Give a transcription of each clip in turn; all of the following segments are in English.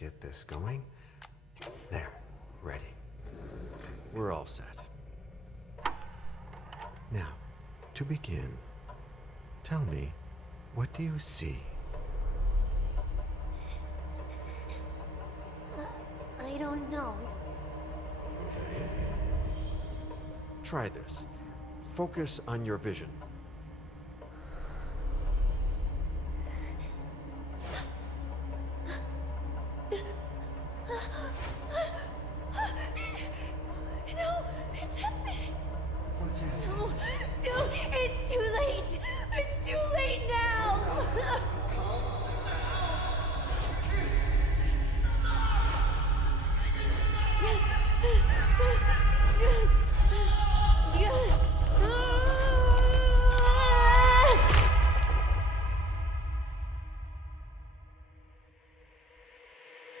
get this going. There, ready. We're all set. Now, to begin, tell me, what do you see? I don't know. Okay. Try this. Focus on your vision. No, it's happening. What's happening? No, it's too late. It's too late now.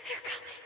They're coming.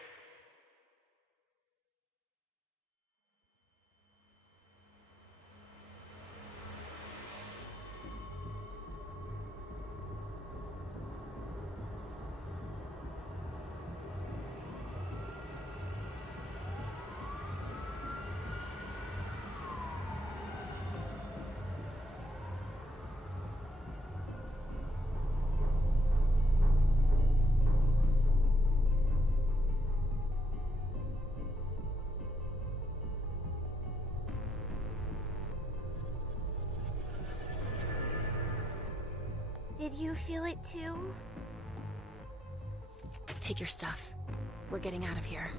Did you feel it too? Take your stuff. We're getting out of here.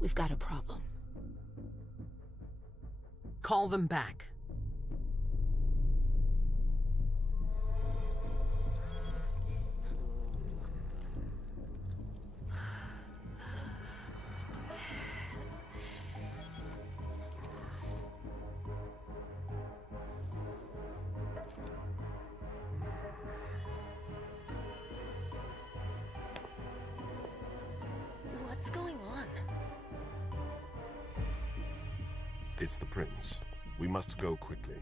We've got a problem. Call them back. What's going on? It's the prince. We must go quickly.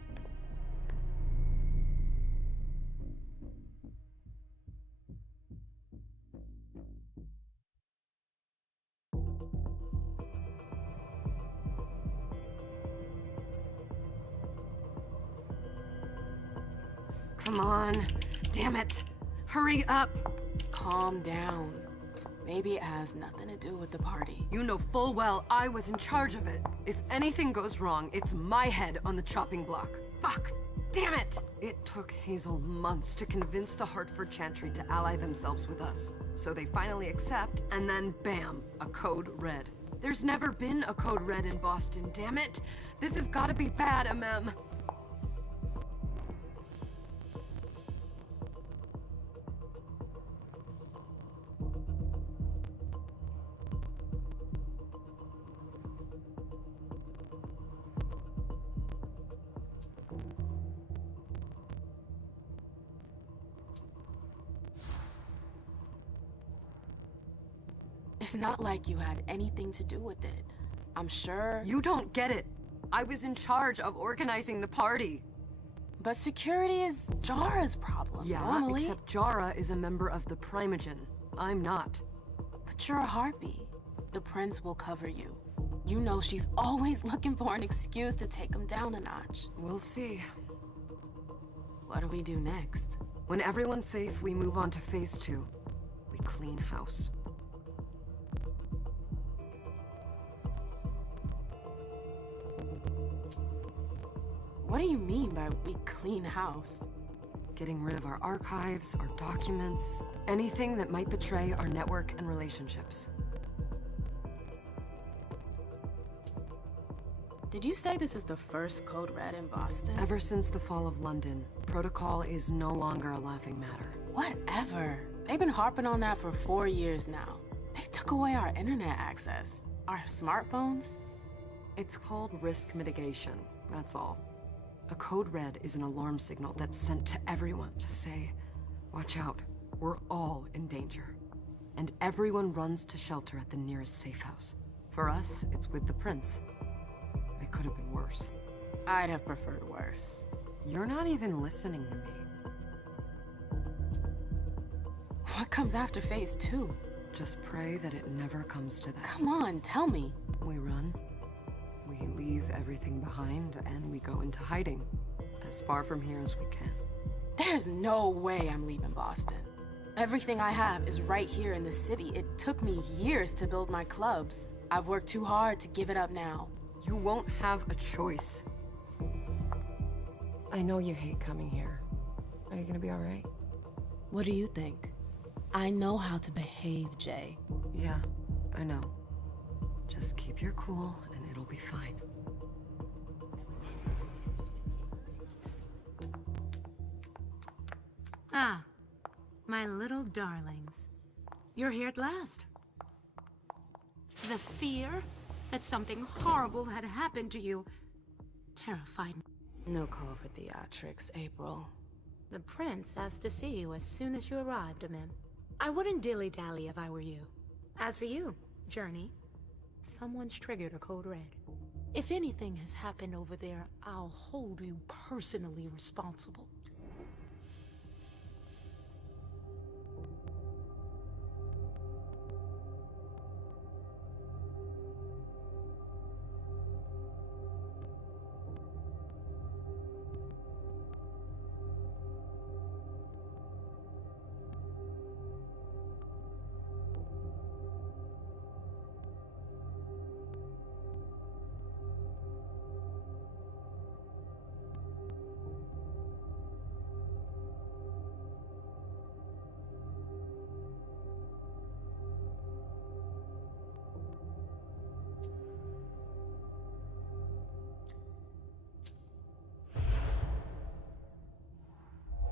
Come on. Damn it. Hurry up. Calm down. Maybe it has nothing to do with the party. You know full well I was in charge of it. If anything goes wrong, it's my head on the chopping block. Fuck! Damn it! It took Hazel months to convince the Hartford Chantry to ally themselves with us. So they finally accept, and then bam, a code red. There's never been a code red in Boston, damn it! This has gotta be bad, MM. It's not like you had anything to do with it. I'm sure. You don't get it. I was in charge of organizing the party. But security is Jara's problem. Yeah, normally. except Jara is a member of the Primogen. I'm not. But you're a harpy. The prince will cover you. You know she's always looking for an excuse to take him down a notch. We'll see. What do we do next? When everyone's safe, we move on to phase 2. We clean house. What do you mean by we clean house? Getting rid of our archives, our documents, anything that might betray our network and relationships. Did you say this is the first code red in Boston? Ever since the fall of London, protocol is no longer a laughing matter. Whatever. They've been harping on that for 4 years now. They took away our internet access. Our smartphones. It's called risk mitigation, that's all. A code red is an alarm signal that's sent to everyone to say, watch out, we're all in danger. And everyone runs to shelter at the nearest safe house. For us, it's with the prince. It could have been worse. I'd have preferred worse. You're not even listening to me. What comes after phase 2? Just pray that it never comes to that. Come on, tell me. We run, we leave everything behind, and we go into hiding. As far from here as we can. There's no way I'm leaving Boston. Everything I have is right here in the city. It took me years to build my clubs. I've worked too hard to give it up now. You won't have a choice. I know you hate coming here. Are you gonna be alright? What do you think? I know how to behave, Jay. Yeah, I know. Just keep your cool and it'll be fine. Ah, my little darlings. You're here at last. The fear that something horrible had happened to you terrified me. No call for theatrics, April. The prince asked to see you as soon as you arrived, Amim. I wouldn't dilly-dally if I were you. As for you, Journey, someone's triggered a code red. If anything has happened over there, I'll hold you personally responsible.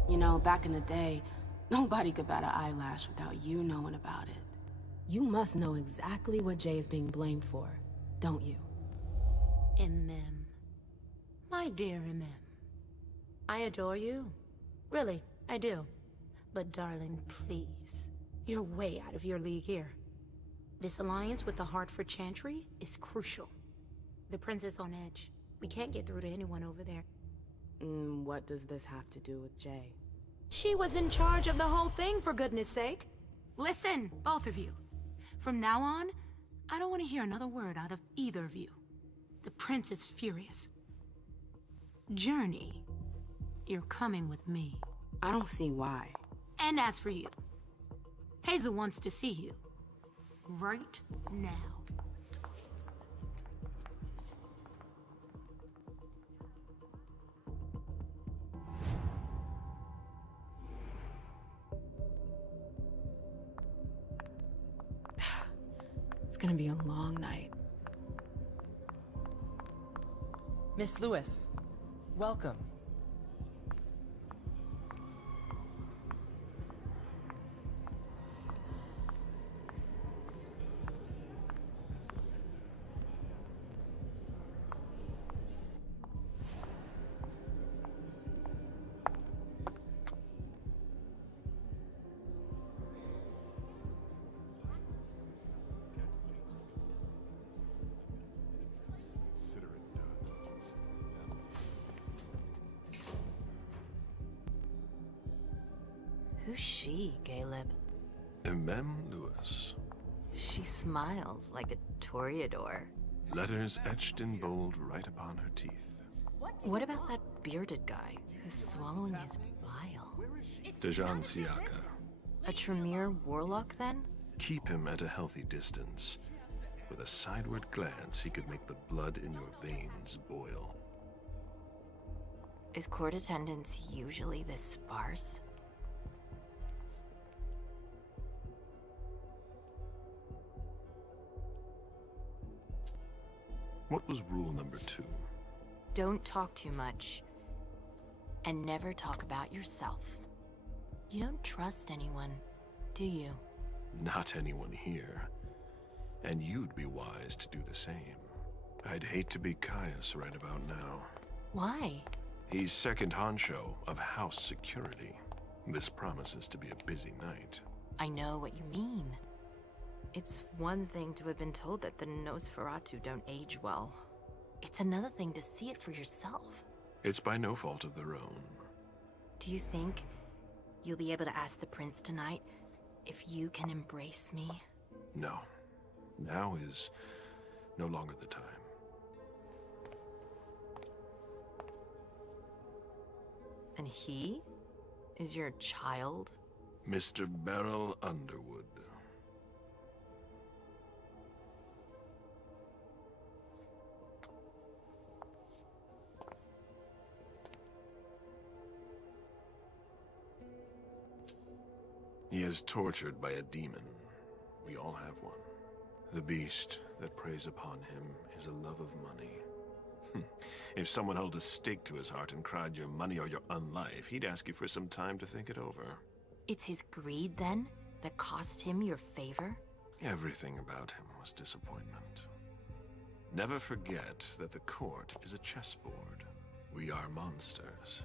You know, back in the day, nobody could bat an eyelash without you knowing about it. You must know exactly what Jay is being blamed for, don't you? Imem. My dear Imem. I adore you. Really, I do. But darling, please. You're way out of your league here. This alliance with the Hartford Chantry is crucial. The prince is on edge. We can't get through to anyone over there. What does this have to do with Jay? She was in charge of the whole thing, for goodness sake. Listen, both of you. From now on, I don't want to hear another word out of either of you. The prince is furious. Journey, you're coming with me. I don't see why. And as for you, Hazel wants to see you. Right now. It's gonna be a long night. Miss Lewis, welcome. Who's she, Caleb? Mem Lewis. She smiles like a toreador. Letters etched in bold right upon her teeth. What about that bearded guy who's swallowing his bile? Dejan Siaka. A Tremere warlock, then? Keep him at a healthy distance. With a sideward glance, he could make the blood in your veins boil. Is court attendance usually this sparse? What was rule number 2? Don't talk too much. And never talk about yourself. You don't trust anyone, do you? Not anyone here. And you'd be wise to do the same. I'd hate to be Caius right about now. Why? He's second honcho of house security. This promises to be a busy night. I know what you mean. It's one thing to have been told that the Nosferatu don't age well. It's another thing to see it for yourself. It's by no fault of their own. Do you think you'll be able to ask the prince tonight if you can embrace me? No. Now is no longer the time. And he is your child? Mr. Beryl Underwood. He is tortured by a demon. We all have one. The beast that preys upon him is a love of money. If someone held a stake to his heart and cried your money or your unlife, he'd ask you for some time to think it over. It's his greed, then, that cost him your favor? Everything about him was disappointment. Never forget that the court is a chessboard. We are monsters,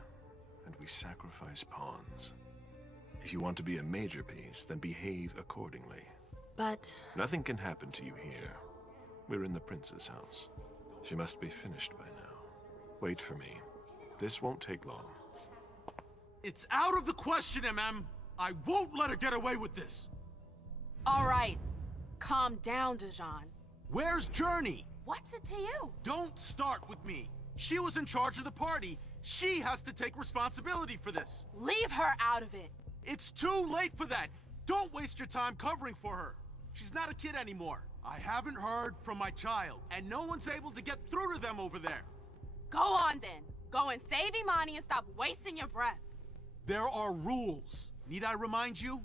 and we sacrifice pawns. If you want to be a major piece, then behave accordingly. But... Nothing can happen to you here. We're in the prince's house. She must be finished by now. Wait for me. This won't take long. It's out of the question, MM! I won't let her get away with this! All right. Calm down, Dijon. Where's Journey? What's it to you? Don't start with me. She was in charge of the party. She has to take responsibility for this. Leave her out of it. It's too late for that. Don't waste your time covering for her. She's not a kid anymore. I haven't heard from my child, and no one's able to get through to them over there. Go on then. Go and save Imani and stop wasting your breath. There are rules. Need I remind you?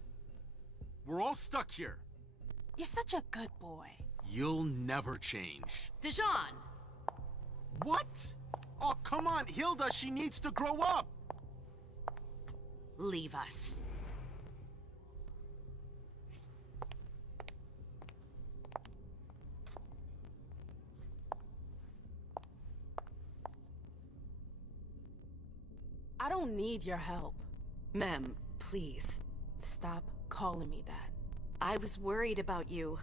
We're all stuck here. You're such a good boy. You'll never change. Dijon! What? Oh, come on, Hilda, she needs to grow up. leave us. I don't need your help. Mem, please. Stop calling me that. I was worried about you.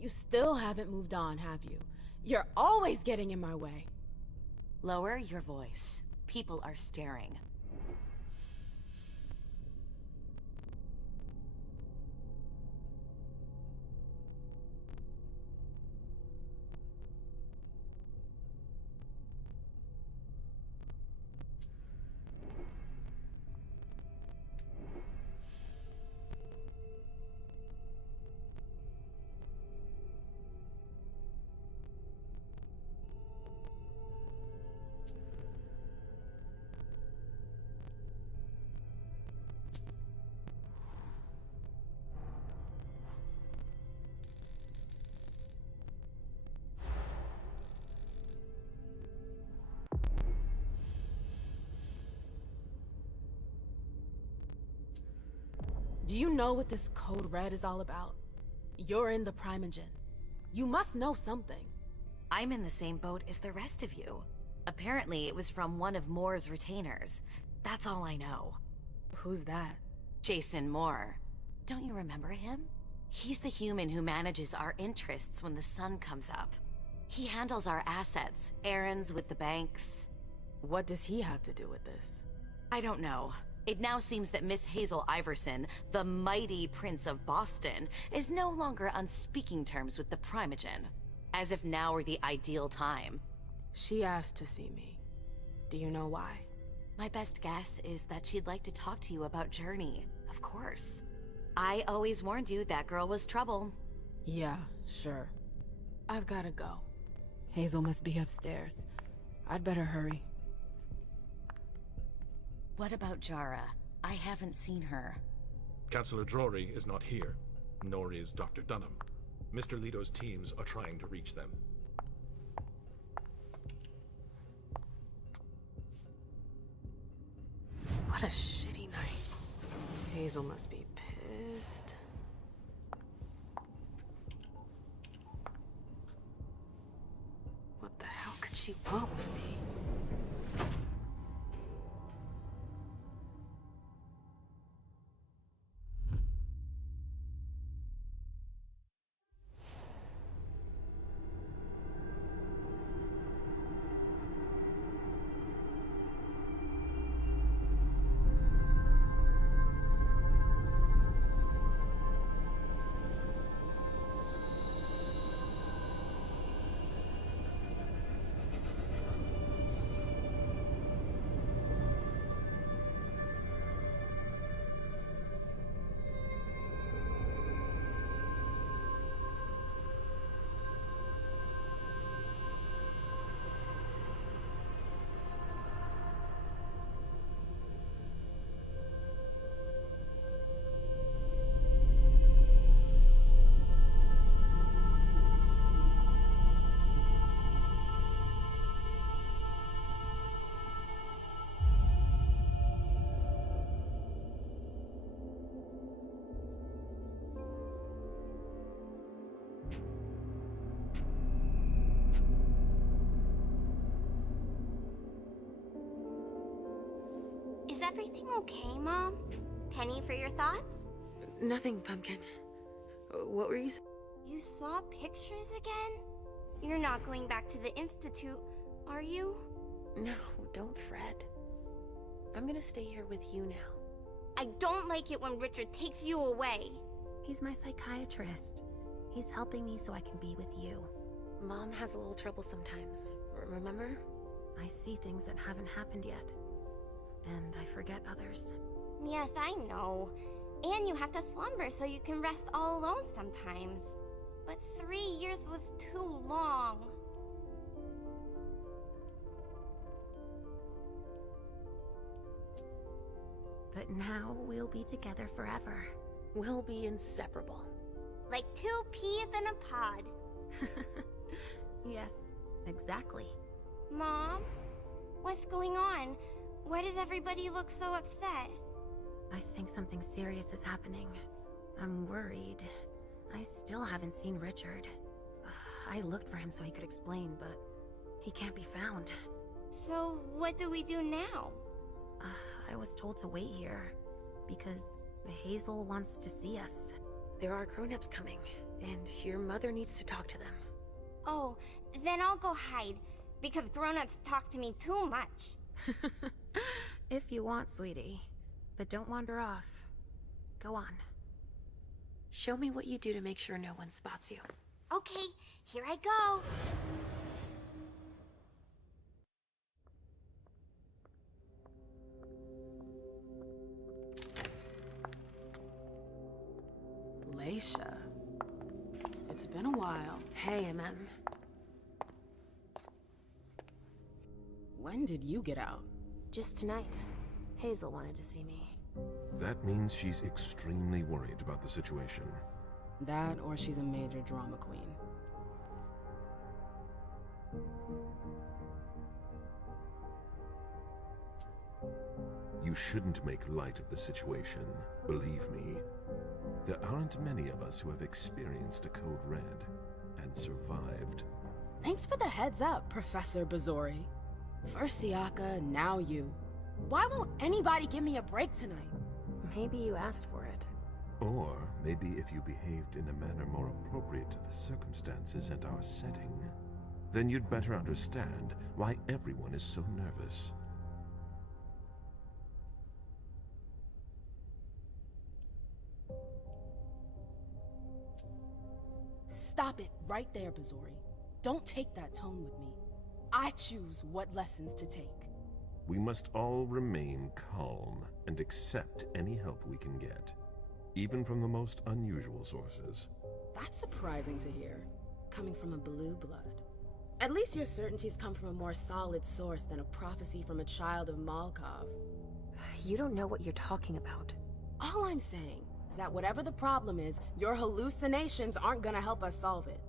You still haven't moved on, have you? You're always getting in my way. Lower your voice. People are staring. Do you know what this code red is all about? You're in the Primogen. You must know something. I'm in the same boat as the rest of you. Apparently, it was from one of Moore's retainers. That's all I know. Who's that? Jason Moore. Don't you remember him? He's the human who manages our interests when the sun comes up. He handles our assets, errands with the banks. What does he have to do with this? I don't know. It now seems that Miss Hazel Iverson, the mighty Prince of Boston, is no longer on speaking terms with the Primogen. As if now were the ideal time. She asked to see me. Do you know why? My best guess is that she'd like to talk to you about Journey, of course. I always warned you that girl was trouble. Yeah, sure. I've gotta go. Hazel must be upstairs. I'd better hurry. What about Jara? I haven't seen her. Councillor Drury is not here, nor is Dr. Dunham. Mr. Leto's teams are trying to reach them. What a shitty night. Hazel must be pissed. What the hell could she want with me? everything okay, Mom? Penny for your thoughts? Nothing, Pumpkin. What were you saying? You saw pictures again? You're not going back to the Institute, are you? No, don't fret. I'm gonna stay here with you now. I don't like it when Richard takes you away. He's my psychiatrist. He's helping me so I can be with you. Mom has a little trouble sometimes, remember? I see things that haven't happened yet. And I forget others. Yes, I know. And you have to slumber so you can rest all alone sometimes. But 3 years was too long. But now we'll be together forever. We'll be inseparable. Like 2 peas in a pod. Yes, exactly. Mom? What's going on? Why does everybody look so upset? I think something serious is happening. I'm worried. I still haven't seen Richard. I looked for him so he could explain, but he can't be found. So, what do we do now? I was told to wait here, because Hazel wants to see us. There are grown-ups coming, and your mother needs to talk to them. Oh, then I'll go hide, because grown-ups talk to me too much. If you want, sweetie. But don't wander off. Go on. Show me what you do to make sure no one spots you. Okay, here I go. Leisha. It's been a while. Hey, MM. When did you get out? Just tonight. Hazel wanted to see me. That means she's extremely worried about the situation. That, or she's a major drama queen. You shouldn't make light of the situation. Believe me, there aren't many of us who have experienced a code red and survived. Thanks for the heads up, Professor Bazori. First Siaka, now you. Why won't anybody give me a break tonight? Maybe you asked for it. Or maybe if you behaved in a manner more appropriate to the circumstances and our setting, then you'd better understand why everyone is so nervous. Stop it right there, Bazori. Don't take that tone with me. I choose what lessons to take. We must all remain calm and accept any help we can get, even from the most unusual sources. That's surprising to hear, coming from a blue blood. At least your certainties come from a more solid source than a prophecy from a child of Malkov. You don't know what you're talking about. All I'm saying is that whatever the problem is, your hallucinations aren't gonna help us solve it.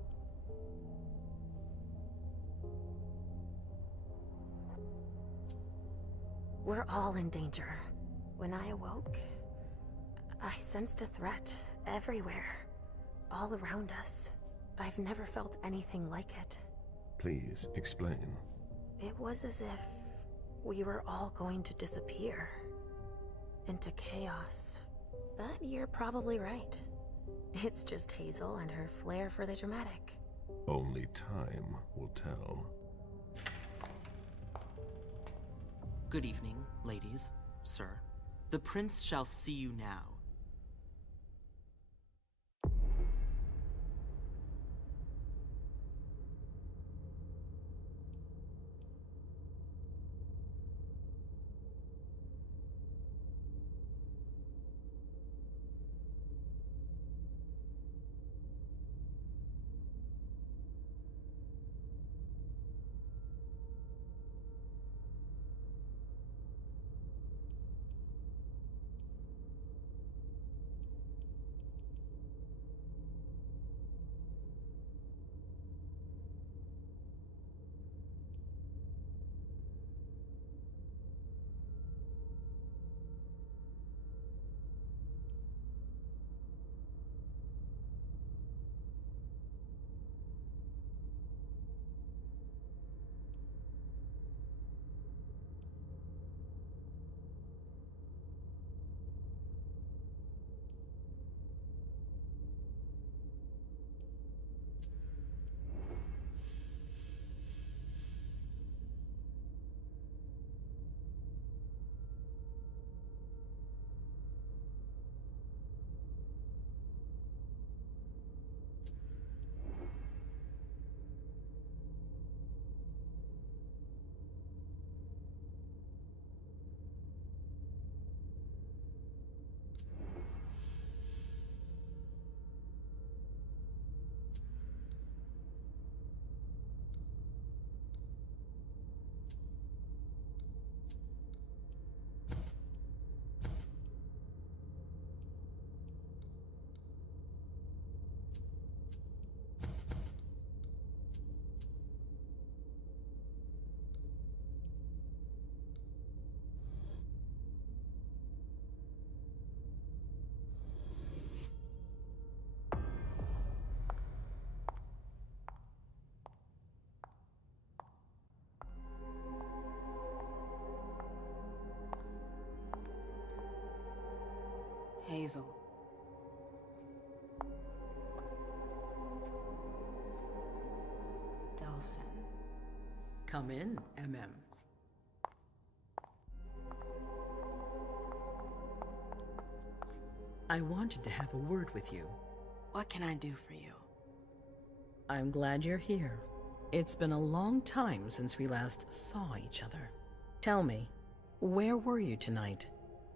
We're all in danger. When I awoke, I sensed a threat everywhere, all around us. I've never felt anything like it. Please, explain. It was as if we were all going to disappear into chaos. But you're probably right. It's just Hazel and her flair for the dramatic. Only time will tell. Good evening, ladies, sir. The prince shall see you now. Hazel. Delson. Come in, MM. I wanted to have a word with you. What can I do for you? I'm glad you're here. It's been a long time since we last saw each other. Tell me, where were you tonight?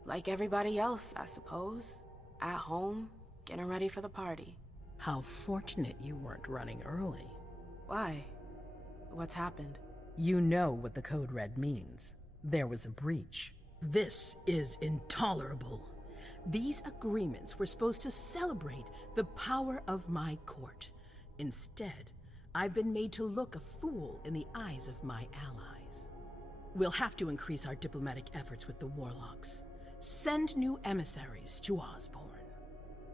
Like everybody else, I suppose. At home, getting ready for the party. How fortunate you weren't running early. Why? What's happened? You know what the code red means. There was a breach. This is intolerable. These agreements were supposed to celebrate the power of my court. Instead, I've been made to look a fool in the eyes of my allies. We'll have to increase our diplomatic efforts with the warlocks. Send new emissaries to Osborne.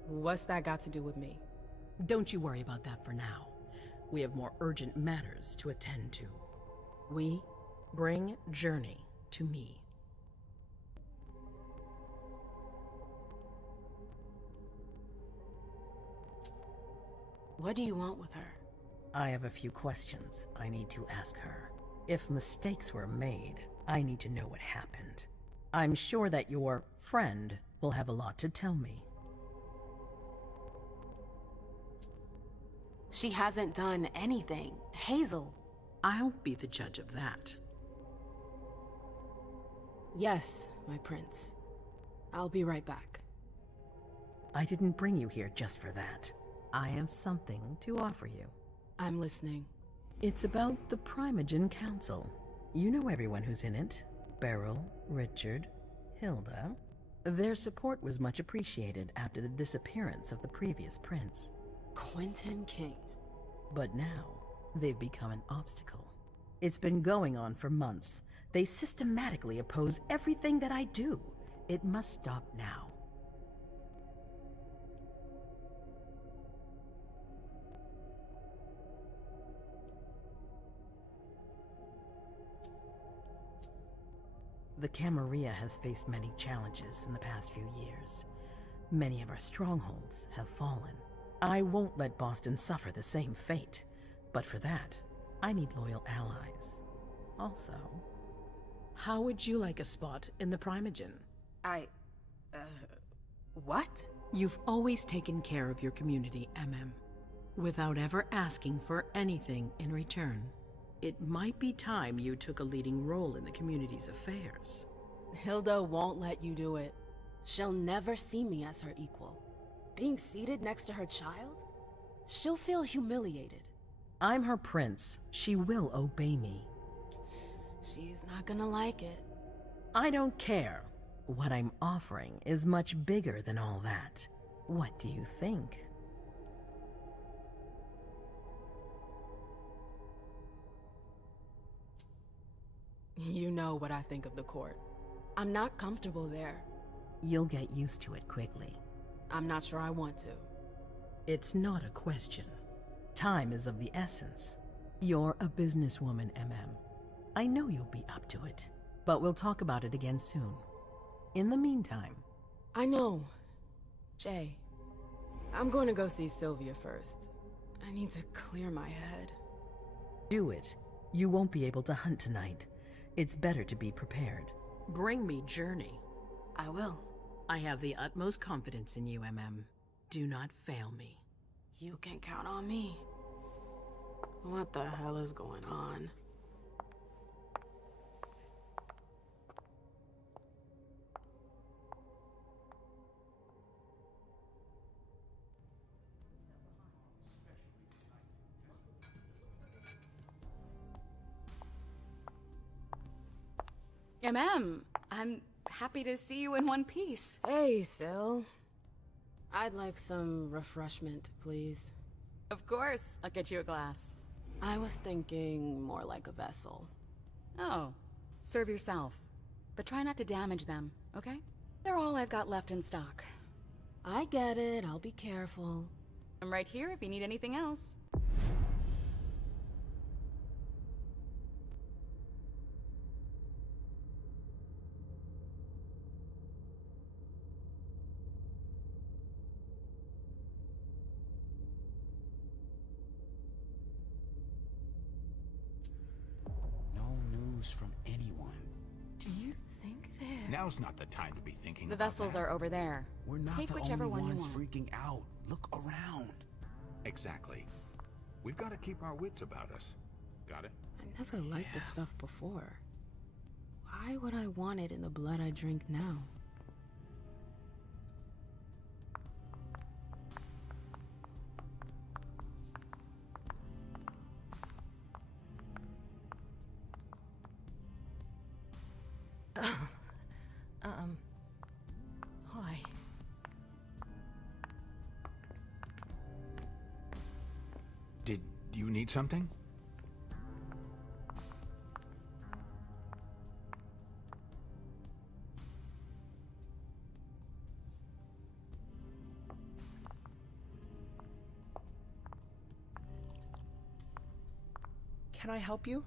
What's that got to do with me? Don't you worry about that for now. We have more urgent matters to attend to. We bring Journey to me. What do you want with her? I have a few questions I need to ask her. If mistakes were made, I need to know what happened. I'm sure that your friend will have a lot to tell me. She hasn't done anything. Hazel. I'll be the judge of that. Yes, my prince. I'll be right back. I didn't bring you here just for that. I have something to offer you. I'm listening. It's about the Primogen Council. You know everyone who's in it. Beryl, Richard, Hilda. Their support was much appreciated after the disappearance of the previous prince. Quentin King. But now, they've become an obstacle. It's been going on for months. They systematically oppose everything that I do. It must stop now. The Camarilla has faced many challenges in the past few years. Many of our strongholds have fallen. I won't let Boston suffer the same fate, but for that, I need loyal allies. Also, how would you like a spot in the Primogen? What? You've always taken care of your community, MM, without ever asking for anything in return. It might be time you took a leading role in the community's affairs. Hilda won't let you do it. She'll never see me as her equal. Being seated next to her child? She'll feel humiliated. I'm her prince. She will obey me. She's not gonna like it. I don't care. What I'm offering is much bigger than all that. What do you think? You know what I think of the court. I'm not comfortable there. You'll get used to it quickly. I'm not sure I want to. It's not a question. Time is of the essence. You're a businesswoman, MM. I know you'll be up to it, but we'll talk about it again soon. In the meantime... I know. Jay, I'm going to go see Sylvia first. I need to clear my head. Do it. You won't be able to hunt tonight. It's better to be prepared. Bring me Journey. I will. I have the utmost confidence in you, MM. Do not fail me. You can count on me. What the hell is going on? I'm happy to see you in one piece. Hey, Syl. I'd like some refreshment, please. Of course, I'll get you a glass. I was thinking more like a vessel. Oh, serve yourself. But try not to damage them, okay? They're all I've got left in stock. I get it, I'll be careful. I'm right here if you need anything else. news from anyone. Do you think they're... Now's not the time to be thinking The about vessels that. are over there. We're not Take the whichever only one you ones want. freaking out. Look around. Exactly. We've got to keep our wits about us. Got it? I never liked this stuff before. Why would I want it in the blood I drink now? Hi. Did you need something? Can I help you?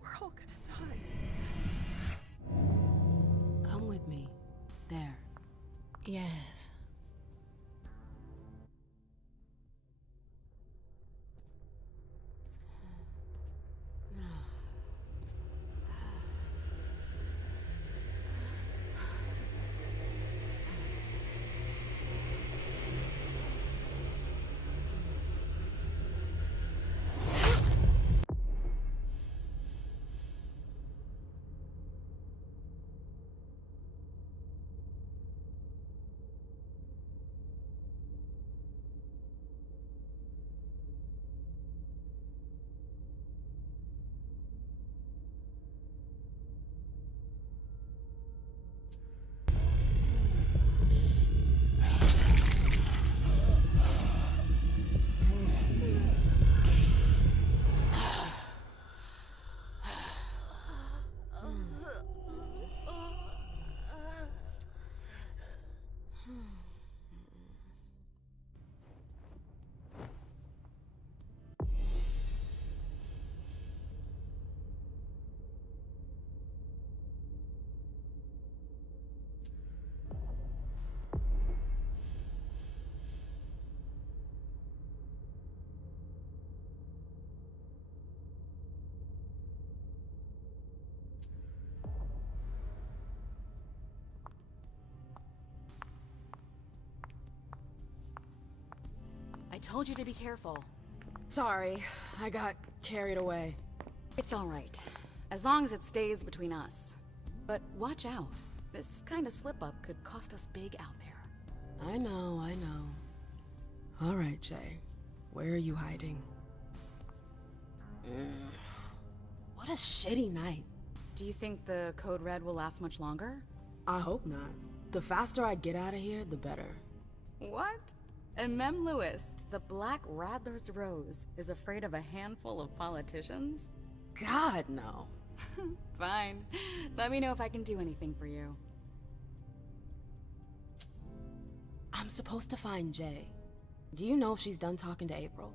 We're all gonna die. Come with me. There. Yes. I told you to be careful. Sorry, I got carried away. It's all right. As long as it stays between us. But watch out. This kind of slip-up could cost us big out there. I know, I know. All right, Jay. Where are you hiding? What a shitty night. Do you think the Code Red will last much longer? I hope not. The faster I get out of here, the better. What? And Mem Lewis, the Black Rattler's Rose, is afraid of a handful of politicians? God, no. Fine. Let me know if I can do anything for you. I'm supposed to find Jay. Do you know if she's done talking to April?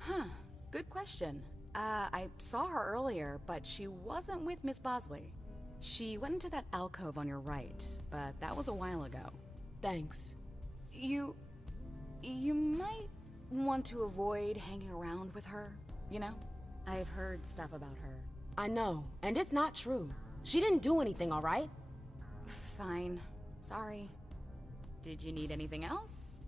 Huh. Good question. I saw her earlier, but she wasn't with Miss Bosley. She went into that alcove on your right, but that was a while ago. Thanks. You might want to avoid hanging around with her, you know? I've heard stuff about her. I know, and it's not true. She didn't do anything, all right? Fine. Sorry. Did you need anything else?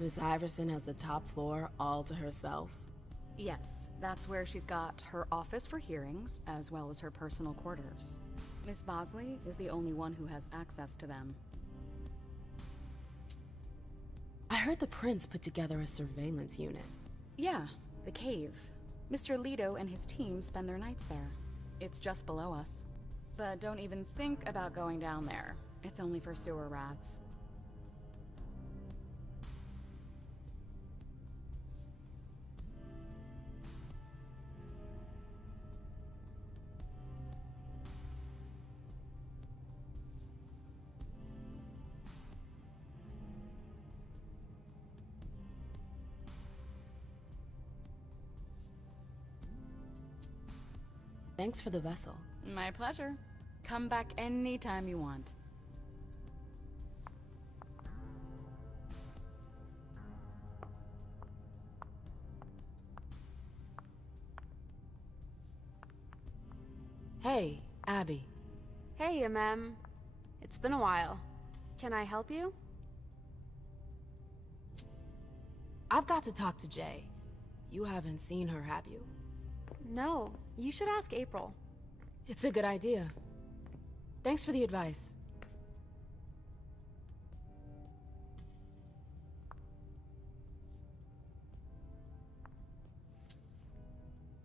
Miss Iverson has the top floor all to herself. Yes, that's where she's got her office for hearings, as well as her personal quarters. Miss Bosley is the only one who has access to them. I heard the prince put together a surveillance unit. Yeah, the cave. Mr. Leto and his team spend their nights there. It's just below us. But don't even think about going down there. It's only for sewer rats. Thanks for the vessel. My pleasure. Come back anytime you want. Hey, Abby. Hey, It's been a while. Can I help you? I've got to talk to Jay. You haven't seen her, have you? No, you should ask April. It's a good idea. Thanks for the advice.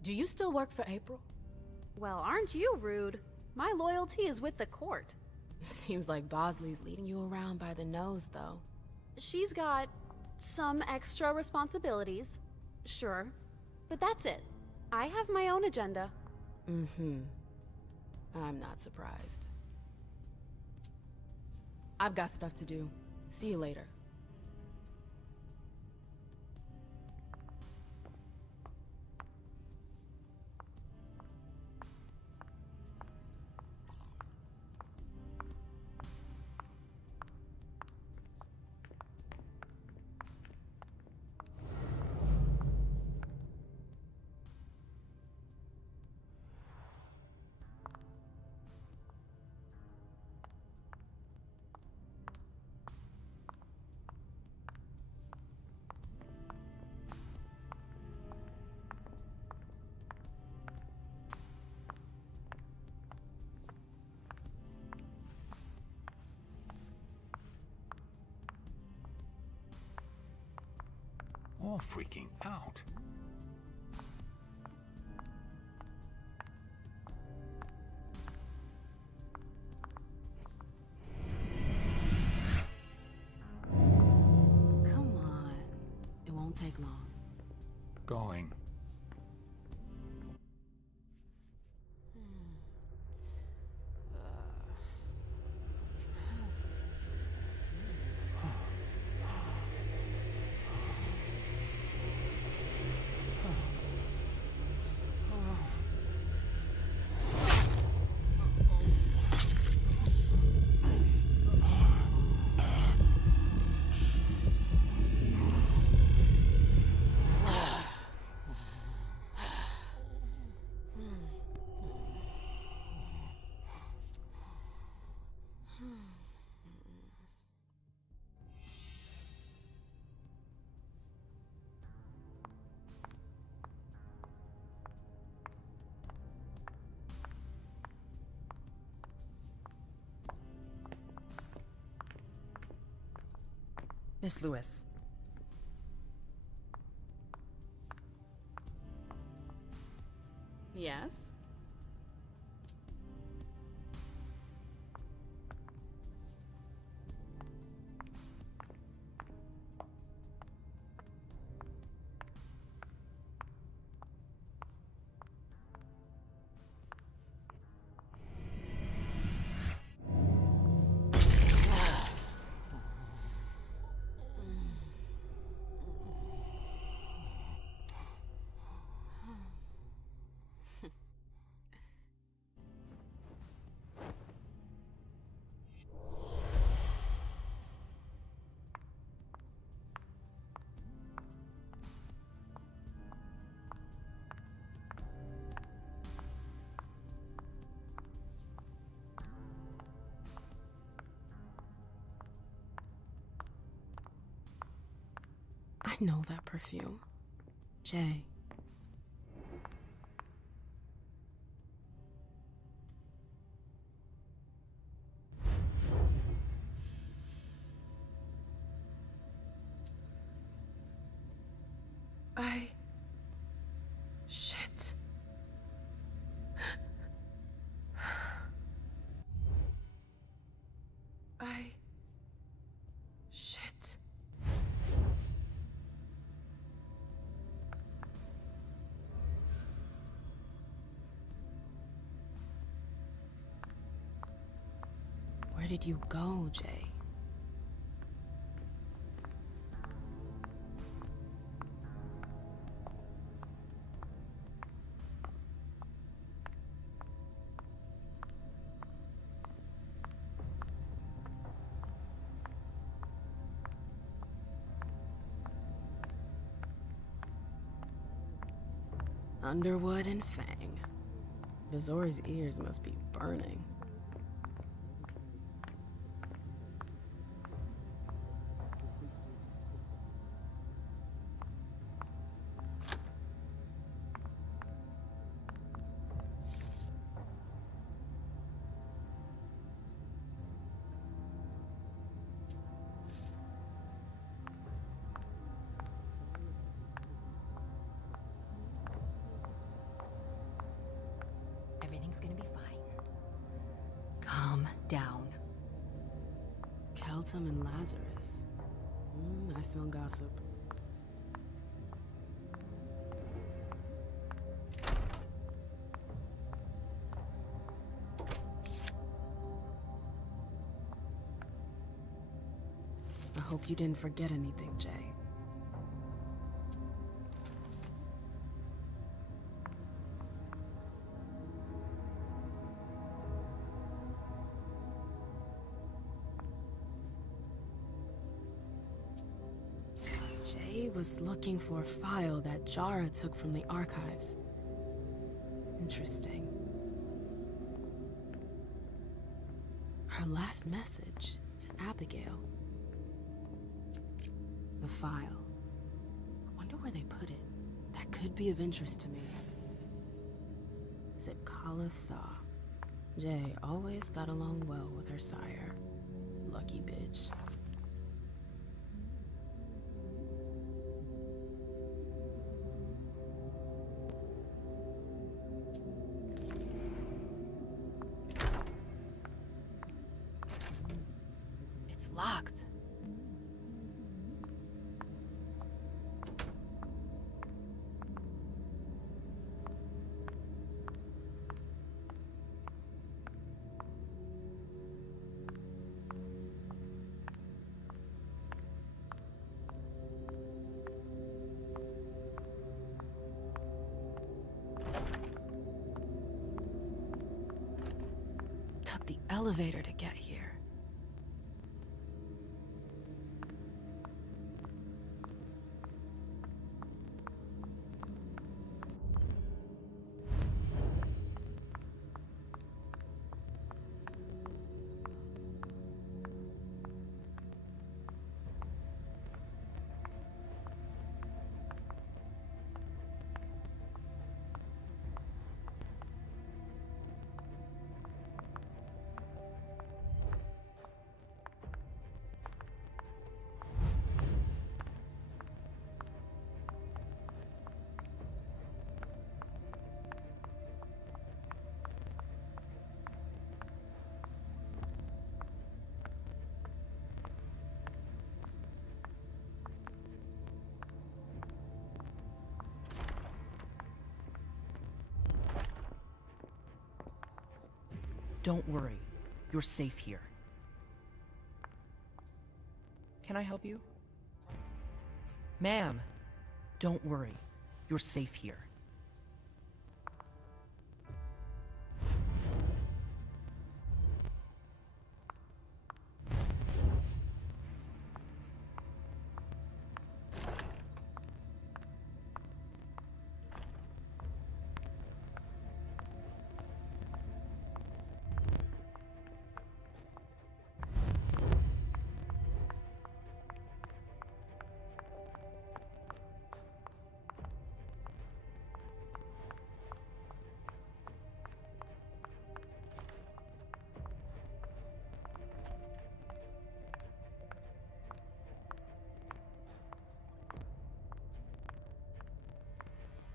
Do you still work for April? Well, aren't you rude? My loyalty is with the court. Seems like Bosley's leading you around by the nose, though. She's got some extra responsibilities, sure, but that's it. I have my own agenda. Mm-hmm. I'm not surprised. I've got stuff to do. See you later. All freaking out. Come on. It won't take long. Going. Miss Lewis. Yes? I know that perfume. Jay. Shit. did you go, Jay? Underwood and Fang. Bazori's ears must be burning. Everything's gonna be fine. Calm down. Keltum and Lazarus. I smell gossip. I hope you didn't forget anything, Jay. Jay was looking for a file that Jara took from the archives. Interesting. Her last message to Abigail. The file. I wonder where they put it. That could be of interest to me. Is it Kala Sa? Jay always got along well with her sire. Lucky bitch. It's locked. Took the elevator to get here. Don't worry. You're safe here. Can I help you? Ma'am, don't worry. You're safe here.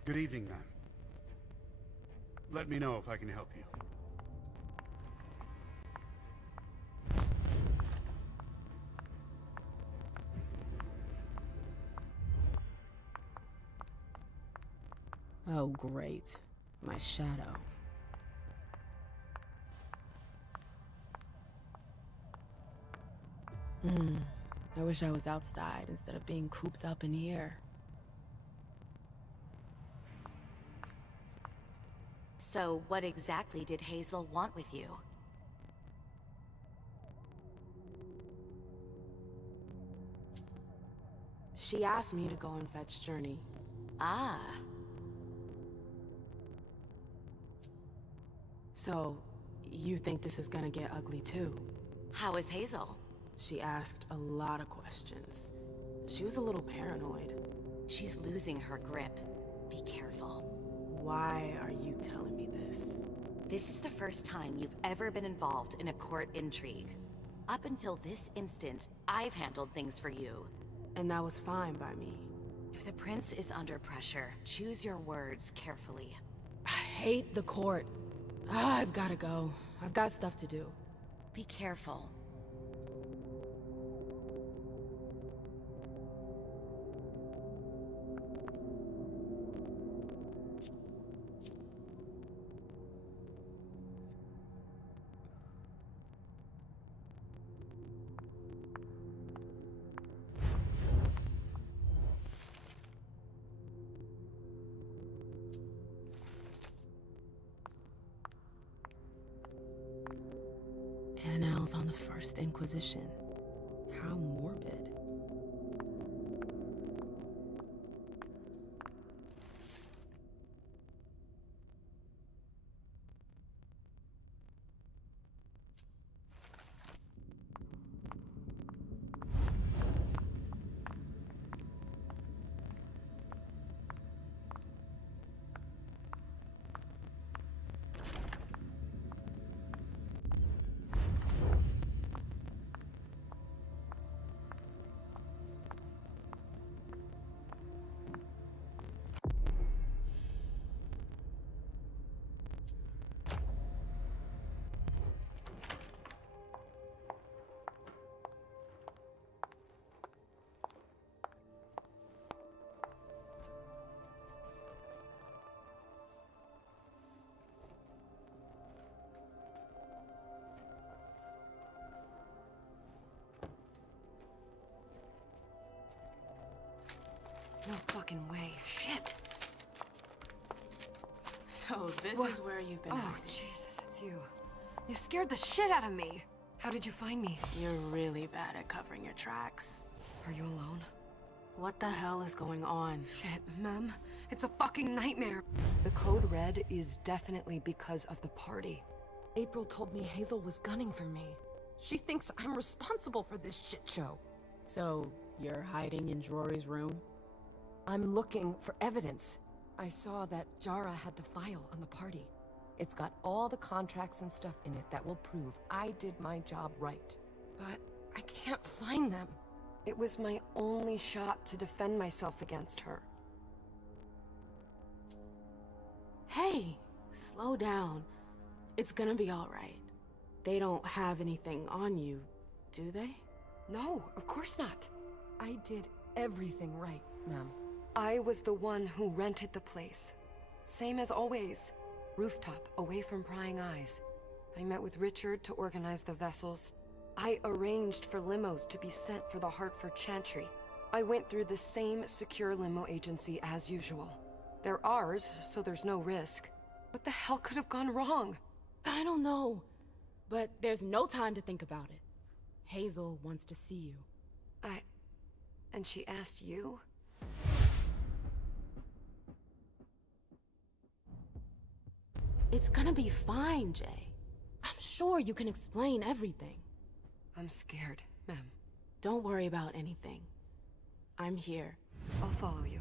Good evening, ma'am. Let me know if I can help you. Oh, great. My shadow. I wish I was outside instead of being cooped up in here. So what exactly did Hazel want with you? She asked me to go and fetch Journey. Ah. So, you think this is gonna get ugly too? How is Hazel? She asked a lot of questions. She was a little paranoid. She's losing her grip. Be careful. Why are you telling me this? This is the first time you've ever been involved in a court intrigue. Up until this instant, I've handled things for you. And that was fine by me. If the prince is under pressure, choose your words carefully. I hate the court. I've gotta go. I've got stuff to do. Be careful. Annals on the First Inquisition. How morbid. No fucking way. Shit. So this What? is where you've been Oh, hiding. Jesus, it's you. You scared the shit out of me. How did you find me? You're really bad at covering your tracks. Are you alone? What the hell is going on? Shit, Mem. It's a fucking nightmare. The code red is definitely because of the party. April told me Hazel was gunning for me. She thinks I'm responsible for this shit show. So, you're hiding in Rory's room? I'm looking for evidence. I saw that Jara had the file on the party. It's got all the contracts and stuff in it that will prove I did my job right. But I can't find them. It was my only shot to defend myself against her. Hey, slow down. It's gonna be alright. They don't have anything on you, do they? No, of course not. I did everything right, ma'am. I was the one who rented the place. Same as always. Rooftop, away from prying eyes. I met with Richard to organize the vessels. I arranged for limos to be sent for the Hartford Chantry. I went through the same secure limo agency as usual. They're ours, so there's no risk. What the hell could have gone wrong? I don't know. But there's no time to think about it. Hazel wants to see you. And she asked you? It's gonna be fine, Jay. I'm sure you can explain everything. I'm scared, ma'am. Don't worry about anything. I'm here. I'll follow you.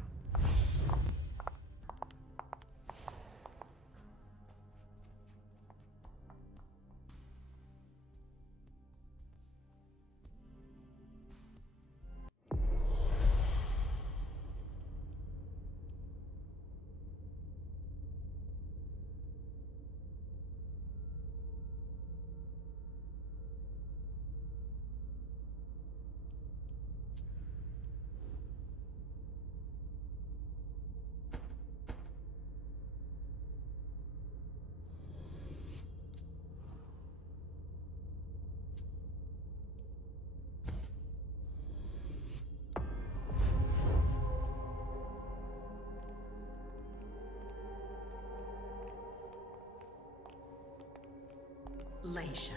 Leisha,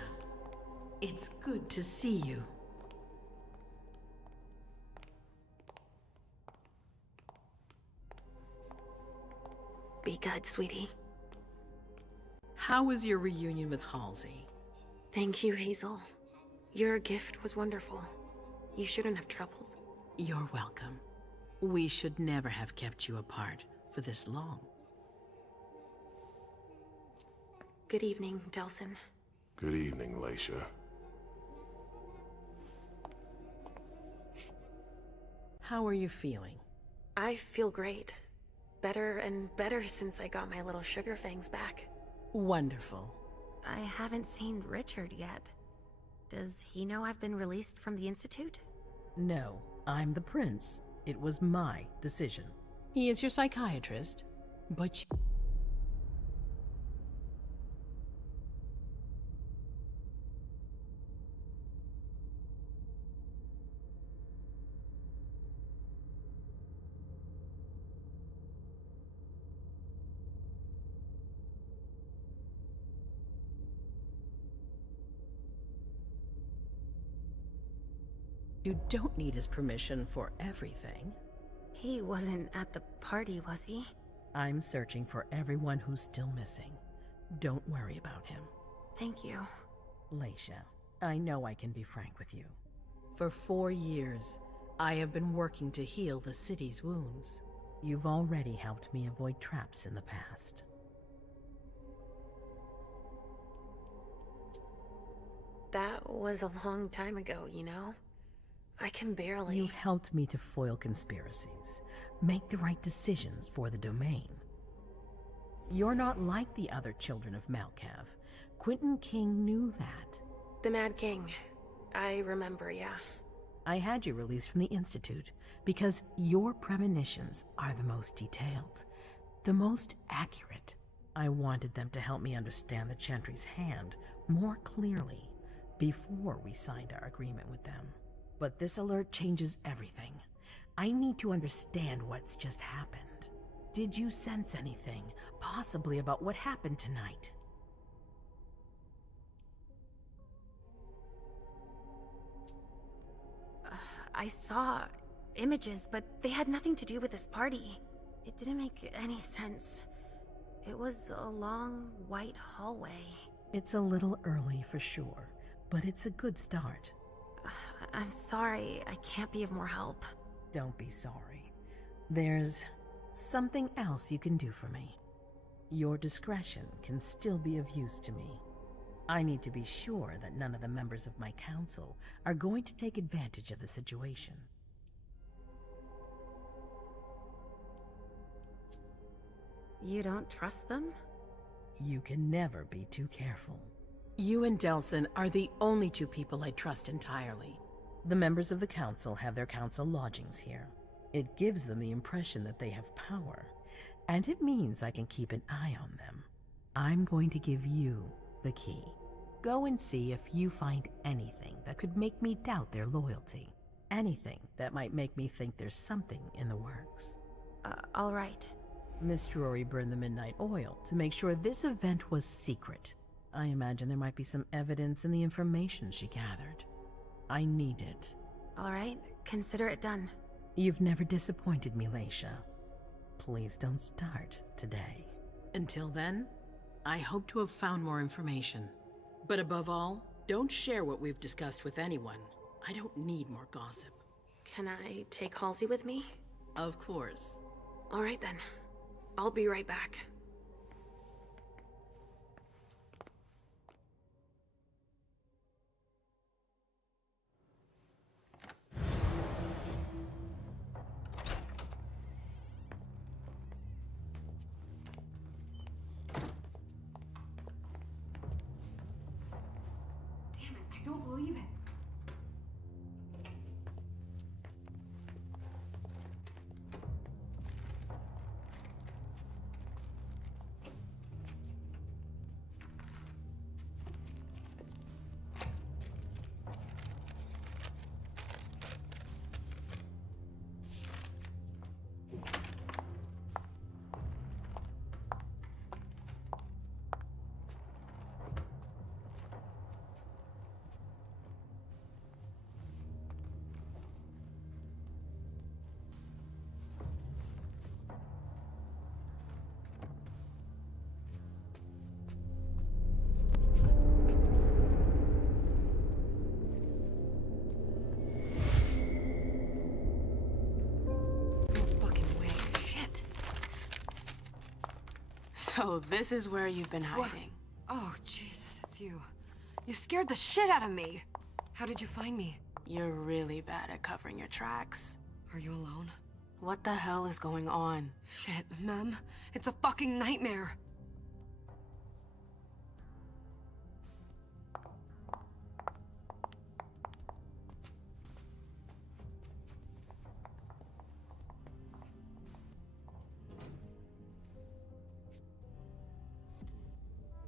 it's good to see you. Be good, sweetie. How was your reunion with Halsey? Thank you, Hazel. Your gift was wonderful. You shouldn't have troubled. You're welcome. We should never have kept you apart for this long. Good evening, Delsin. Good evening, Leisha. How are you feeling? I feel great. Better and better since I got my little sugar fangs back. Wonderful. I haven't seen Richard yet. Does he know I've been released from the Institute? No, I'm the prince. It was my decision. He is your psychiatrist, but you don't need his permission for everything. He wasn't at the party, was he? I'm searching for everyone who's still missing. Don't worry about him. Thank you. Leisha, I know I can be frank with you. For 4 years, I have been working to heal the city's wounds. You've already helped me avoid traps in the past. That was a long time ago, you know? I can barely... You've helped me to foil conspiracies, make the right decisions for the domain. You're not like the other children of Malkav. Quentin King knew that. The Mad King. I remember, yeah. I had you released from the Institute because your premonitions are the most detailed, the most accurate. I wanted them to help me understand the Chantry's hand more clearly before we signed our agreement with them. But this alert changes everything. I need to understand what's just happened. Did you sense anything, possibly about what happened tonight? I saw images, but they had nothing to do with this party. It didn't make any sense. It was a long, white hallway. It's a little early for sure, but it's a good start. I'm sorry, I can't be of more help. Don't be sorry. There's something else you can do for me. Your discretion can still be of use to me. I need to be sure that none of the members of my council are going to take advantage of the situation. You don't trust them? You can never be too careful. You and Delsin are the only two people I trust entirely. The members of the council have their council lodgings here. It gives them the impression that they have power, and it means I can keep an eye on them. I'm going to give you the key. Go and see if you find anything that could make me doubt their loyalty. Anything that might make me think there's something in the works. All right. Miss Drury burned the midnight oil to make sure this event was secret. I imagine there might be some evidence in the information she gathered. I need it. All right, consider it done. You've never disappointed me, Leisha. Please don't start today. Until then, I hope to have found more information. But above all, don't share what we've discussed with anyone. I don't need more gossip. Can I take Halsey with me? Of course. All right then. I'll be right back. I don't believe it. So this is where you've been hiding. Oh, Jesus, it's you. You scared the shit out of me. How did you find me? You're really bad at covering your tracks. Are you alone? What the hell is going on? Shit, Mem. It's a fucking nightmare.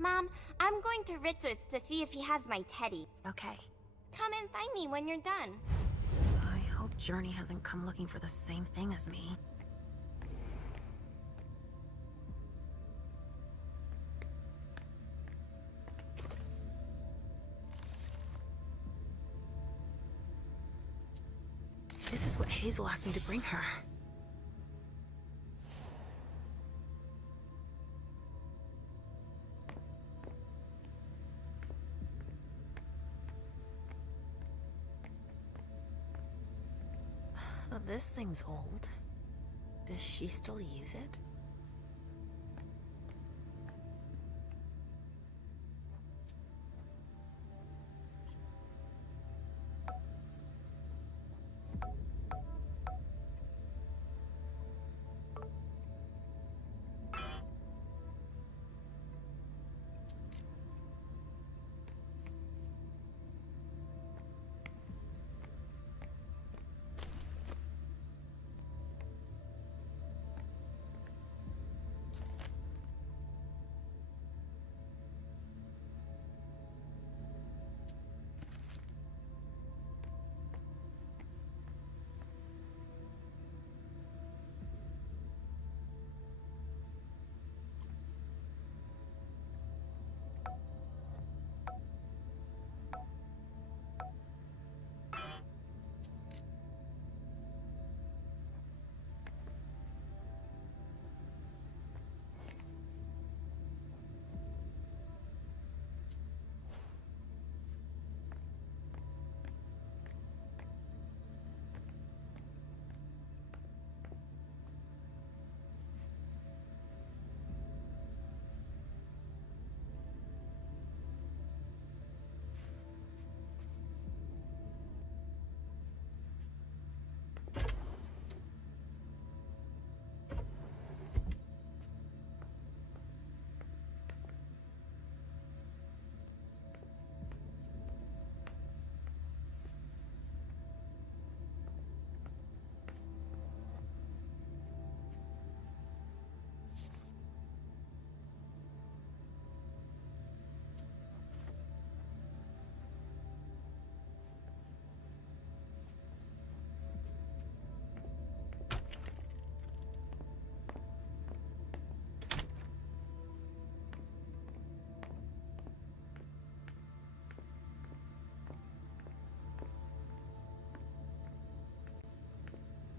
Mom, I'm going to Richard's to see if he has my teddy. Okay. Come and find me when you're done. I hope Journey hasn't come looking for the same thing as me. This is what Hazel asked me to bring her. This thing's old. Does she still use it?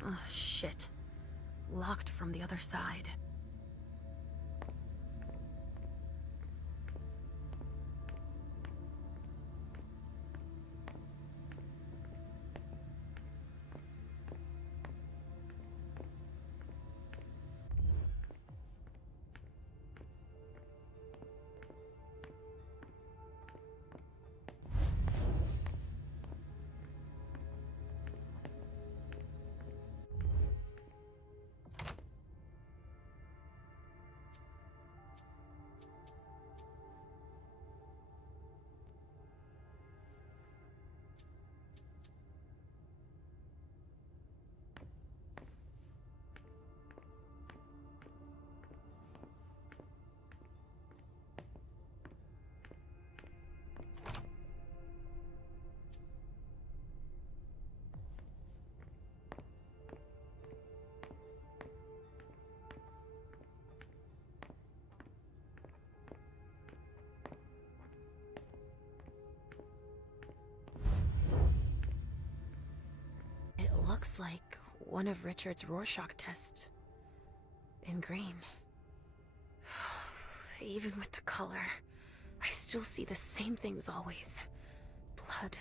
Oh, shit. Locked from the other side. Looks like one of Richard's Rorschach tests. In green. Even with the color, I still see the same things always. Blood,